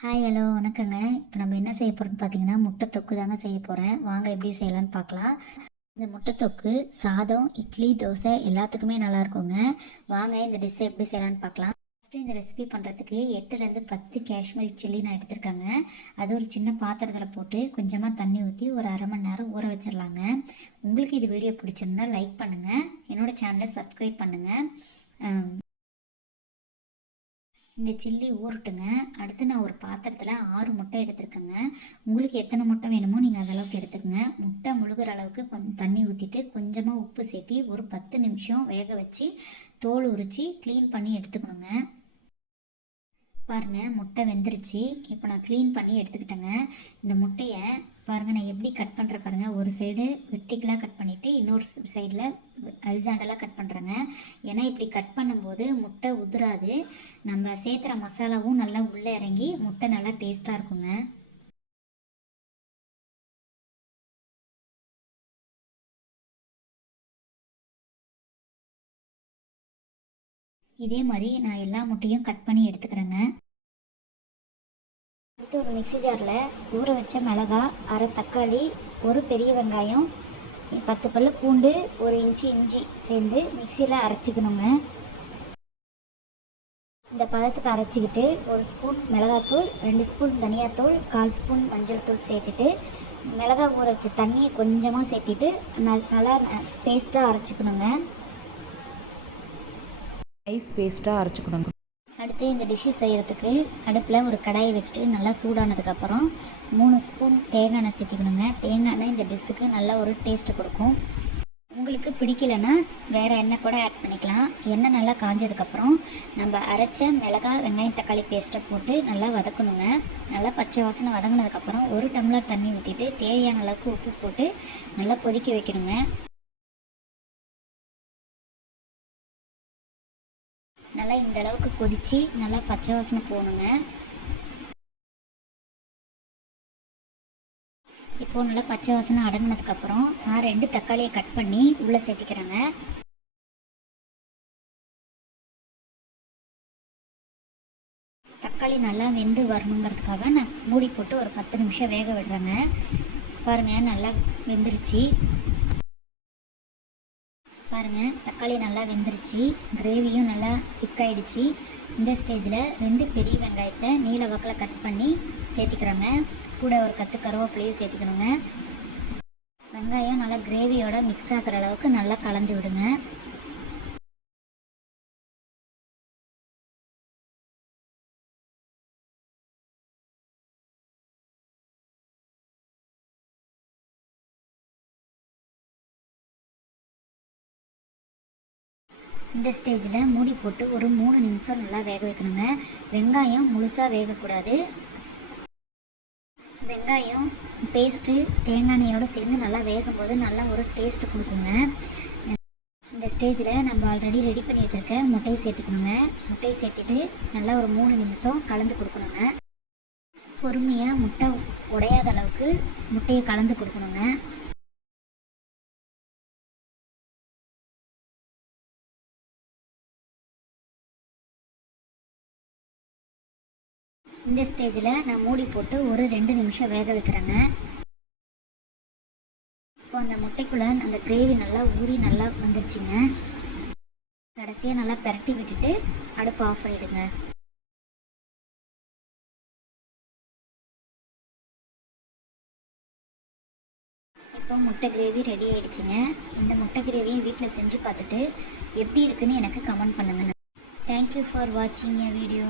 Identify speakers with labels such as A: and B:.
A: Hi hello வணக்கங்க. இப்போ நம்ம என்ன செய்ய போகிறோம்னு பார்த்தீங்கன்னா முட்டை தொக்கு தாங்க செய்ய போகிறேன் வாங்க எப்படி செய்யலாம்னு பார்க்கலாம் இந்த முட்டை தொக்கு சாதம் இட்லி தோசை எல்லாத்துக்குமே நல்லா இருக்குங்க வாங்க இந்த டிஷ்ஷை எப்படி செய்யலாம்னு பார்க்கலாம் ஃபஸ்ட்டு இந்த ரெசிபி பண்ணுறதுக்கு எட்டுலேருந்து பத்து காஷ்மீரி சில்லி நான் எடுத்திருக்கேங்க. அது ஒரு சின்ன பாத்திரத்தில் போட்டு கொஞ்சமாக தண்ணி ஊற்றி ஒரு அரை மணி நேரம் ஊற வச்சிடலாங்க உங்களுக்கு இது வீடியோ பிடிச்சிருந்தா லைக் பண்ணுங்கள் என்னோட சேனலை சப்ஸ்கிரைப் பண்ணுங்கள் இந்த சில்லி ஊறட்டுங்க. அடுத்து நான் ஒரு பாத்திரத்தில் ஆறு முட்டை எடுத்துருக்கேங்க. உங்களுக்கு எத்தனை முட்டை வேணுமோ நீங்கள் அதளவுக்கு எடுத்துக்கோங்க. முட்டை முழுகிற அளவுக்கு கொஞ்சம் தண்ணி ஊற்றிட்டு கொஞ்சமாக உப்பு சேர்த்தி ஒரு பத்து நிமிஷம் வேக வச்சு தோல் உரித்து க்ளீன் பண்ணி எடுத்துக்கணுங்க. பாருங்கள் முட்டை வெந்துருச்சு. இப்போ நான் க்ளீன் பண்ணி எடுத்துக்கிட்டேங்க. இந்த முட்டையை பாருங்கள் நான் எப்படி கட் பண்ணுற பாருங்கள் ஒரு சைடு வெட்டிக்கலாக கட் பண்ணிவிட்டு இன்னொரு சைடில் அரிசாண்டலாக கட் பண்ணுறேங்க ஏன்னா இப்படி கட் பண்ணும்போது முட்டை உதிராது. நம்ம சேர்த்துற மசாலாவும் நல்லா உள்ளே இறங்கி முட்டை நல்லா டேஸ்ட்டாக இருக்குங்க. இதே மாதிரி நான் எல்லா முட்டையும் கட் பண்ணி எடுத்துக்கிறேங்க. அடுத்து ஒரு மிக்ஸி ஜாரில் ஊற வச்ச மிளகா அரை தக்காளி ஒரு பெரிய வெங்காயம் பத்து பல்லு பூண்டு ஒரு இன்ச்சு இஞ்சி சேர்ந்து மிக்சியில் அரைச்சிக்கணுங்க. இந்த பதத்துக்கு அரைச்சிக்கிட்டு ஒரு ஸ்பூன் மிளகாத்தூள் ரெண்டு ஸ்பூன் தனியாத்தூள் கால் ஸ்பூன் மஞ்சள் தூள் சேர்த்துட்டு மிளகா ஊற வச்ச தண்ணியை கொஞ்சமாக சேர்த்திட்டு நல்லா பேஸ்ட்டாக அரைச்சிக்கணுங்க.
B: ஐஸ் பேஸ்ட்டாக அரைச்சிக்கணும்
A: அடுத்து இந்த டிஷ்ஷு செய்கிறதுக்கு அடுப்பில் ஒரு கடாயை வச்சுட்டு நல்லா சூடானதுக்கப்புறம் மூணு ஸ்பூன் தேங்காய் எண்ணெய் சேர்த்துக்கணுங்க. தேங்காய் எண்ணெய் இந்த டிஷ்ஷுக்கு நல்லா ஒரு டேஸ்ட்டு கொடுக்கும். உங்களுக்கு பிடிக்கலன்னா வேறு எண்ணெய் கூட ஆட் பண்ணிக்கலாம். எண்ணெய் நல்லா காஞ்சதுக்கப்புறம் நம்ம அரைச்ச மிளகாய் வெங்காயம் தக்காளி பேஸ்ட்டை போட்டு நல்லா வதக்கணுங்க. நல்லா பச்சை வாசனை வதங்கினதுக்கப்புறம் ஒரு டம்ளர் தண்ணி ஊற்றிட்டு தேவையான அளவுக்கு உப்பு போட்டு நல்லா கொதிக்க வைக்கணுங்க. நல்லா இந்த அளவுக்கு கொதிச்சு நல்லா பச்சை வாசனை போகணுங்க இப்போ நல்லா பச்சை வாசனை அடங்கினதுக்கப்புறம் நான் ரெண்டு தக்காளியை கட் பண்ணி உள்ளே சேர்த்திக்கிறேங்க. தக்காளி நல்லா வெந்து வரணுங்கிறதுக்காக நான் மூடி போட்டு ஒரு பத்து நிமிஷம் வேக விடுறேங்க. பாருங்கள் நல்லா வெந்துருச்சு. பாருங்கள் தக்காளி நல்லா வெந்துருச்சு கிரேவியும் நல்லா திக்காயிடுச்சு இந்த ஸ்டேஜில் ரெண்டு பெரிய வெங்காயத்தை நீல வாக்கில் கட் பண்ணி சேர்த்திக்கிறோங்க. கூட ஒரு கற்று கருவேப்பிலையும் சேர்த்துக்கணுங்க. வெங்காயம் நல்லா கிரேவியோட மிக்ஸ் ஆகிற அளவுக்கு நல்லா கலந்து விடுங்க. இந்த ஸ்டேஜில் மூடி போட்டு ஒரு மூணு நிமிஷம் நல்லா வேக வைக்கணுங்க. வெங்காயம் முழுசாக வேகக்கூடாது. வெங்காயம் பேஸ்ட்டு தேங்காய் எண்ணெயோடு சேர்ந்து நல்லா வேகும்போது நல்லா ஒரு டேஸ்ட் கொடுக்குங்க. இந்த ஸ்டேஜில் நம்ம ஆல்ரெடி ரெடி பண்ணி வச்சுருக்க முட்டையை சேர்த்துக்கணுங்க. முட்டையை சேர்த்துட்டு நல்லா ஒரு மூணு நிமிஷம் கலந்து கொடுக்கணுங்க. பொறுமையாக முட்டை உடையாத அளவுக்கு முட்டையை கலந்து கொடுக்கணுங்க. இந்த ஸ்டேஜில் நான் மூடி போட்டு ஒரு ரெண்டு நிமிஷம் வேக வைக்கிறேங்க. இப்போ அந்த முட்டைக்குள்ளே அந்த கிரேவி நல்லா ஊறி நல்லா வந்துருச்சுங்க. கடைசியாக நல்லா பிரட்டி விட்டுட்டு அடுப்பு ஆஃப் ஆகிடுங்க இப்போ முட்டை கிரேவி ரெடி ஆகிடுச்சிங்க இந்த முட்டை கிரேவியும் வீட்டில் செஞ்சு பார்த்துட்டு எப்படி இருக்குன்னு எனக்கு கமெண்ட் பண்ணுங்க. தேங்க்யூ ஃபார் வாட்சிங் எ வீடியோ